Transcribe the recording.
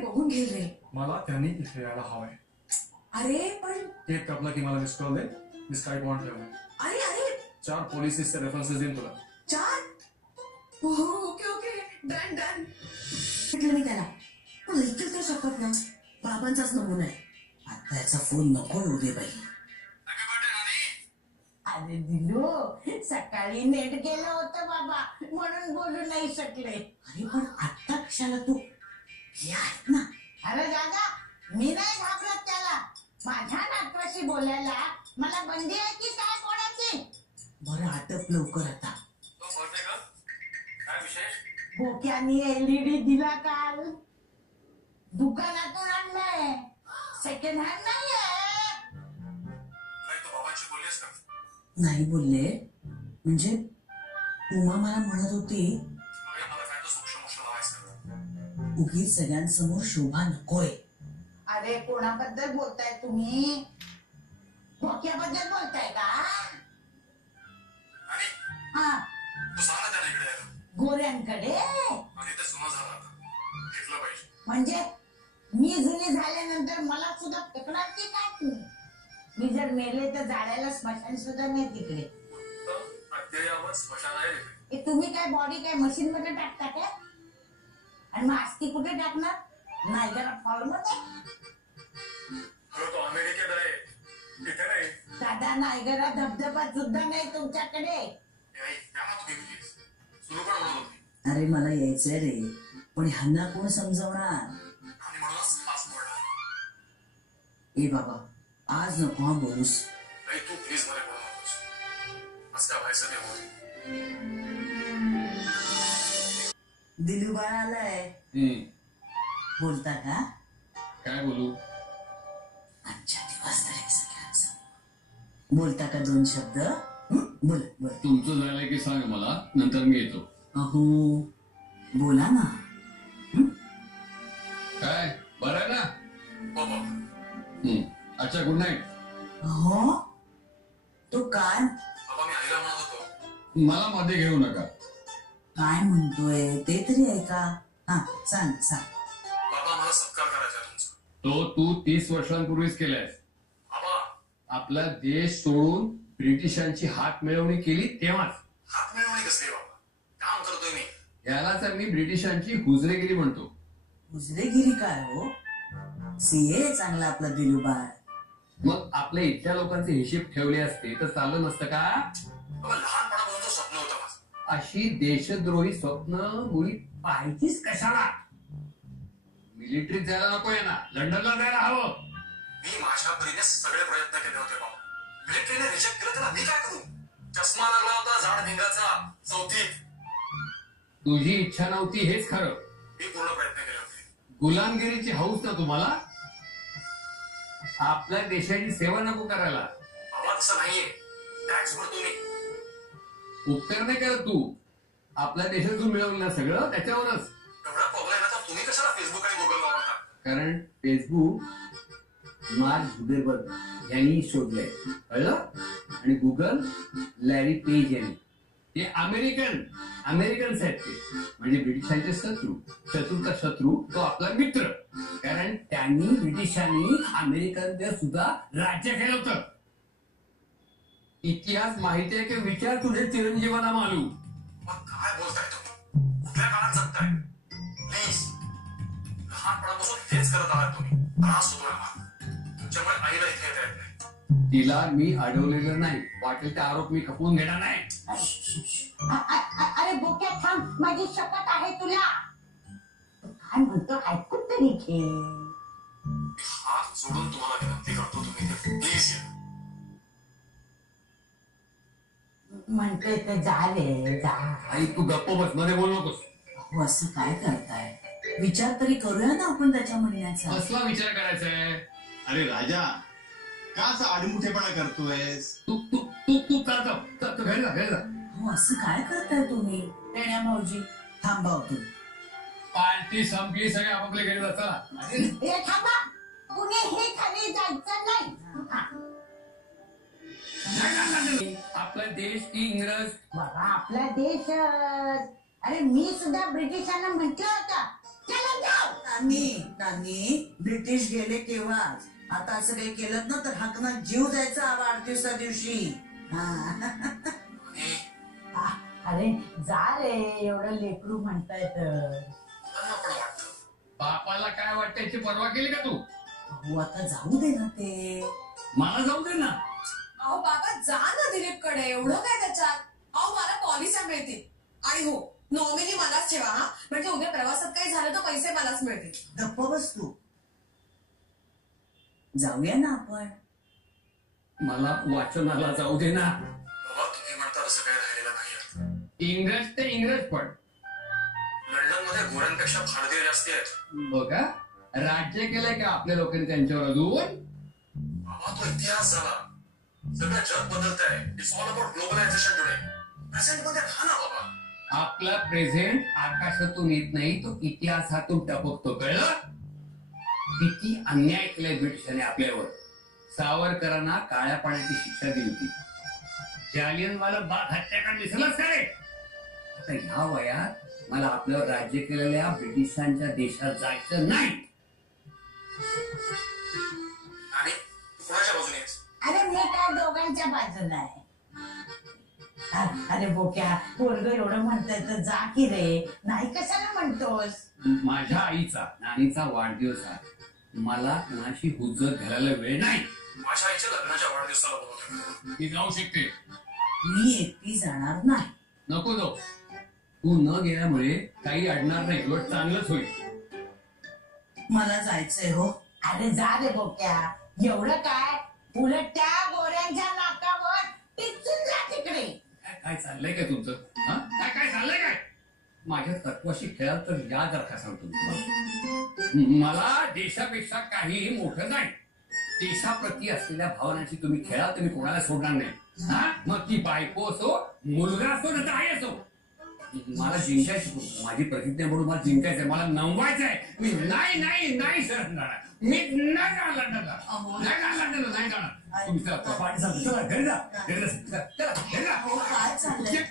बघून घेईल रे. मला त्यांनी इथे यायला हवंय. अरे पण केक कापला की मला मिस कॉल दे. मी स्काय पॉइंट ठेवलंय. अरे अरे 4 पोलिसेसचे रेफरन्सेस देईन तुला. 4? Okay okay done done. म्हटलं मी त्याला पण ऐकल तर शकत ना. बाबांचाच नमुना आहे. आता याचा फोन नको येऊ दे बाई. अरे दिलो सकाळी नेट गेलं होतं बाबा म्हणून बोलू नाही शकले. अरे पण आता कशाला तू हे आहेत ना. अरे दादा मी नाही घाबरत त्याला. माझ्या नातवाशी बोलायला मला बंदी आहे की काय कोणाची. बरं आटप लवकर आता. काय विशेष? बोक्यानी LED दिला काल. दुकानातून आणलाय. सेकंड हँड नाही आहे. नाही बोलले म्हणजे उमा मला म्हणत होती उगीच सगळ्यांसमोर शोभा नकोय. अरे कोणाबद्दल बोलताय तुम्ही? बोक्याबद्दल बोलताय का? हा गोऱ्यांकडे. म्हणजे मी जुने झाल्यानंतर मला सुद्धा फेकणार की काय तुम्ही? मी जर मेले तर जाळ्याला स्मशान सुद्धा नाही तिकडे. तुम्ही काय बॉडी काय मशीन मध्ये टाकता काय? आणि मग आस्ती कुठे टाकणार? नाही जरा फॉर्म दादा नायगरा धबधबा सुद्धा नाही तुमच्याकडे. अरे मला यायचंय रे पण ह्यांना कोण समजवणार. ए बाबा आज नको हा बोलूस. तू प्लीज मला बोलू नकोस. आज काय व्हायचं नाही. दिलू बाळा आलाय. बोलता का? काय बोलू? आजच्या दिवस तरी सगळ्यांसमोर बोलता का 2 शब्द? बोल बोल. तुमचं झालंय की सांग मला नंतर मी येतो. अहो बोला ना. काय बरं आहे ना? अच्छा गुड नाईट. हो तो काय मला मध्ये घेऊ नका. काय म्हणतोय ते तरी ऐका. हा सांग सांग. बाबा मला सत्कार करायचा तुमचा. तो तू 30 वर्षांपूर्वीच केलायस. आपला देश सोडून ब्रिटिशांची हात मिळवणी केली तेव्हाच. हात मिळवणी कसली बाबा? काम करतोय मी. याला तर मी ब्रिटिशांची हुजरेगिरी म्हणतो. हुजरेगिरी काय हो? सीए चांगला आपला दिलू बाळ. मग आपल्या इथल्या लोकांचे हिशेब ठेवले असते तर चाललं नसतं का? लहानपणापासून स्वप्न होतं माझं. अशी देशद्रोही स्वप्न मुली पाहिजेच कशाला? मिलिटरीत जायला नको आहे ना, लंडनला जायला हवं. मी माझ्या परीने सगळे प्रयत्न केले होते बाबा. मिलिटरीने रिजेक्ट केलं तर मी काय करू? चष्मा लागला होता झाड भिंगाचा 4थीत. तुझी इच्छा नव्हती हेच खरं. मी पूर्ण प्रयत्न केले होते. गुलामगिरीची हौस ना तुम्हाला? आपल्या देशाची सेवा नको करायला? बाबा तसं नाहीये. टॅक्स भरतो मी. उपकार नाही करत तू. आपल्या देशातून मिळवलं ना सगळं त्याच्यावरच. एवढा प्रॉब्लेम आहे तर तुम्ही कशाला फेसबुक आणि गुगल वापरता? कारण फेसबुक मार्क झुकरबर्ग यांनी शोधलंय कळलं. आणि गुगल लॅरी पेज यांनी. ते अमेरिकन्स आहेत ते. म्हणजे ब्रिटिशांचे शत्रूचा शत्रू तो आपला मित्र. कारण त्यांनी ब्रिटिशांनी अमेरिकन सुद्धा राज्य केलं होतं. इतिहास माहिती आहे की विचार तुझे चिरंजीवाना मालू. मग काय बोलताय तुम्ही? कुठल्या काळात जगताय? प्लीज लहानपणापासून हेच करत आहात तुम्ही. त्रास होतोय मला. तुमच्यामुळे आईला इथे येता येत नाही. तिला मी अडवलेलं नाही. वाटेल ते आरोप मी खपवून घेणार नाही. अरे बोक्या थांब. माझी शपथ आहे तुला. काय म्हणतो ऐकून तरी घे. हात जोडून तुम्हाला विनंती करतो तुम्ही प्लीज या. म्हणतोय ते जा रे जा. आई तू गप्प बस. मध्ये बोलू नकोस. अहो असं काय करताय? विचार तरी करूया ना आपण त्याच्या म्हणण्याचा. कसला विचार करायचा आहे? अरे राजा का असं आडमुठेपणा करतोयस? तू तू तू तू का घरी जा. हो असं काय करताय तुम्ही? टेण्या भाऊजी थांबा होतो. पार्टी संपली सगळे आपापल्या घरी जातात. हे थांबा. कुणी हे खाली जायचं नाही. आपला देश की इंग्रज? बाबा आपला देश. अरे मी सुद्धा ब्रिटिशांना म्हटलं होतं चला जाओ. नानी ब्रिटिश गेले केव्हा? आता असं काही केलं ना तर हकनात जीव द्यायचा वाढदिवसा दिवशी. आणि अरे जा रे, एवढं लेकरू म्हणतायत. मुलांना पण वाटतं. बापाला काय वाटतं याची परवा केली का तू? अहो आता जाऊ दे ना ते. मला जाऊ दे ना. अहो बाबा जा ना दिलीपकडे, एवढं काय त्याच्यात? अहो मला पॉलिसी मिळतील. आणि हो, नॉमिनी मलाच ठेवा हा, म्हणजे उद्या प्रवासात काही झालं तर पैसे मलाच मिळतील. गप्प बस तू. जाऊया ना आपण. मला वाचनाला जाऊ दे ना. बाबा तुम्ही म्हणता तसं काही राहिलेलं नाही. इंग्रज ते इंग्रज पण. लंडन मध्ये गोऱ्यांपेक्षा भारतीय जास्ती आहेत. हो का? राज्य केलंय का आपल्या लोकांनी त्यांच्यावर अजून? बाबा तो इतिहास झाला. सगळं जग बदलत आहे. It's all about globalisation today. Present मध्ये राहा ना बाबा. आपला प्रेझेंट आकाशातून येत नाही, तो इतिहासातून टपकतो. कळलं? किती अन्याय केलाय ब्रिटिशांनी आपल्यावर. सावरकरांना काळ्या पाण्याची शिक्षा दिली होती. जालियनवाला बाग हत्याकांड दिसलंच का रे? आता ह्या वयात मला आपल्यावर राज्य केलेल्या ब्रिटिशांच्या देशात जायचं नाही. आणि कोणाच्या बाजूने आहेस? अरे मी काय दोघांच्या बाजूला आहे. अरे बोक्या, पोरग एवढं म्हणतंय तर जा की रे. नाही कशाला म्हणतोस? माझ्या आईचा, नानीचा वाढदिवस आहे. मला कुणाशी हुज्जत घालायला वेळ नाही. माझ्या आईच्या लग्नाच्या वाढदिवसाला बोलवतो. मी जाऊ शकते. मी एकटी जाणार नाही. नको जाऊ. तू न गेल्यामुळे काही अडणार नाही, उलट चांगलंच होईल. मला जायचंय हो. अरे जा रे बोक्या, एवढं काय? उलट त्या गोऱ्यांच्या नाकावर टिचून जा तिकडे. काय चाललंय काय तुमचं? हा? काय काय चाललंय काय? माझ्या तत्वाशी खेळाल तर या जर का सांगतो तुम्हाला. मला देशापेक्षा काहीही मोठं नाही. देशाप्रती असलेल्या भावनांची तुम्ही खेळाल तर मी कोणाला सोडणार नाही. हा? मग ती बायको असो, मुलगा असो, ना आई असो. मला जिंकायचं, माझी प्रतिज्ञा म्हणून मला जिंकायचंय, मला नमवायचं आहे. मी नाही नाही नाही सरणार. मी नाही जाणार लंडनला. नाही जाणार लंडनला, नाही जाणार. तुम्ही चला, पाठी सांगतो. चला घरी जा. घरी जा. चला, घरी जा. अहो, काय चाललंय?